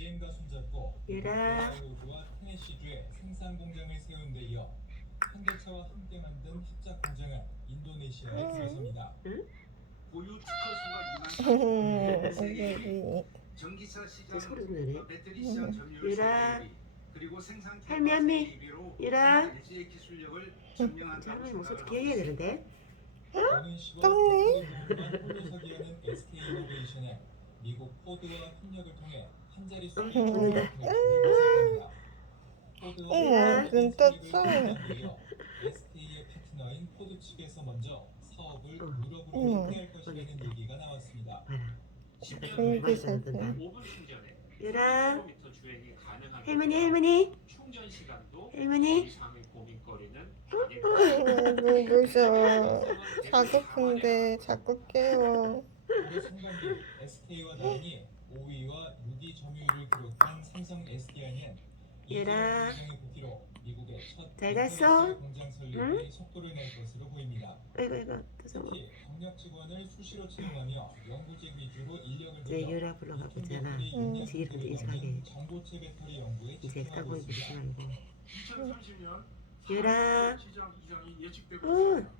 GM과 손잡고 얘라. 바이오주와 테네시주에 생산 공장을 세운 데 이어 현대차와 함께 만든 합작 공장은 인도네시아에 음. 들어섭니다. 보유 주가수가 2만 전기차 시장 저 소리 내네. 배터리 시장 점유율 그리고 생산 할미, 할미. 대비로 유라. LG의 기술력을 저 증명한다고 할머니 목소리 해야 되는데? 10월 떴네. 미국 포드와 협력을 통해 한 자리 수익 음, 조합을 네. 계획합니다. 포드와 눈 떴어. SK의 파트너인 포드 측에서 먼저 사업을 음. 유럽으로. 확대할 것이라는 얘기가 나왔습니다. 봐라. 분위기 살때 5분 충전에 유라. 10km 주행이 가능한 할머니 할머니 충전 시간도 할머니. 이상의 고민거리는 눈부셔 자고픈데 자꾸 깨워 올해 상반기 SK와 다르니 5위와 6위 점유율을 기록한 삼성 SDI는 얘라. 미국의 첫 잘 갔어? 공장 설립에 응? 속도를 낼 것으로 보입니다. 아이고 이거 또 특히 경력 직원을 수시로 채용하며 연구직 위주로 인력을 이제 늘려 유라 있잖아. 응. 지기를 인식하게. 전고체 배터리 연구에 이제 집중하고 보이고 있습니다. 있지 말고. 2030년 유라. 시장 이상이 예측되고 응. 있습니다.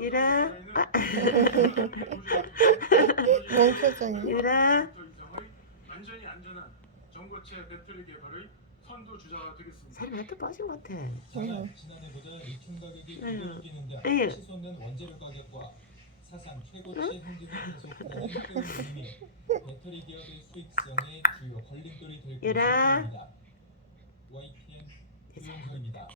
유라. 아. 뭔 표정이야 유라. 완전히 안전한 전고체 배터리 개발의 선두 주자가 되겠습니다. 살이 많이 또 빠진 것 같아. 다만 지난해보다 리튬 가격이 응. 크게 뛰는 등 응. 치솟는 원재료 가격과 사상 최고치 효율 흐름이 배터리 기업의 수익성에 주요 걸림돌이 될 유라. 유영서입니다.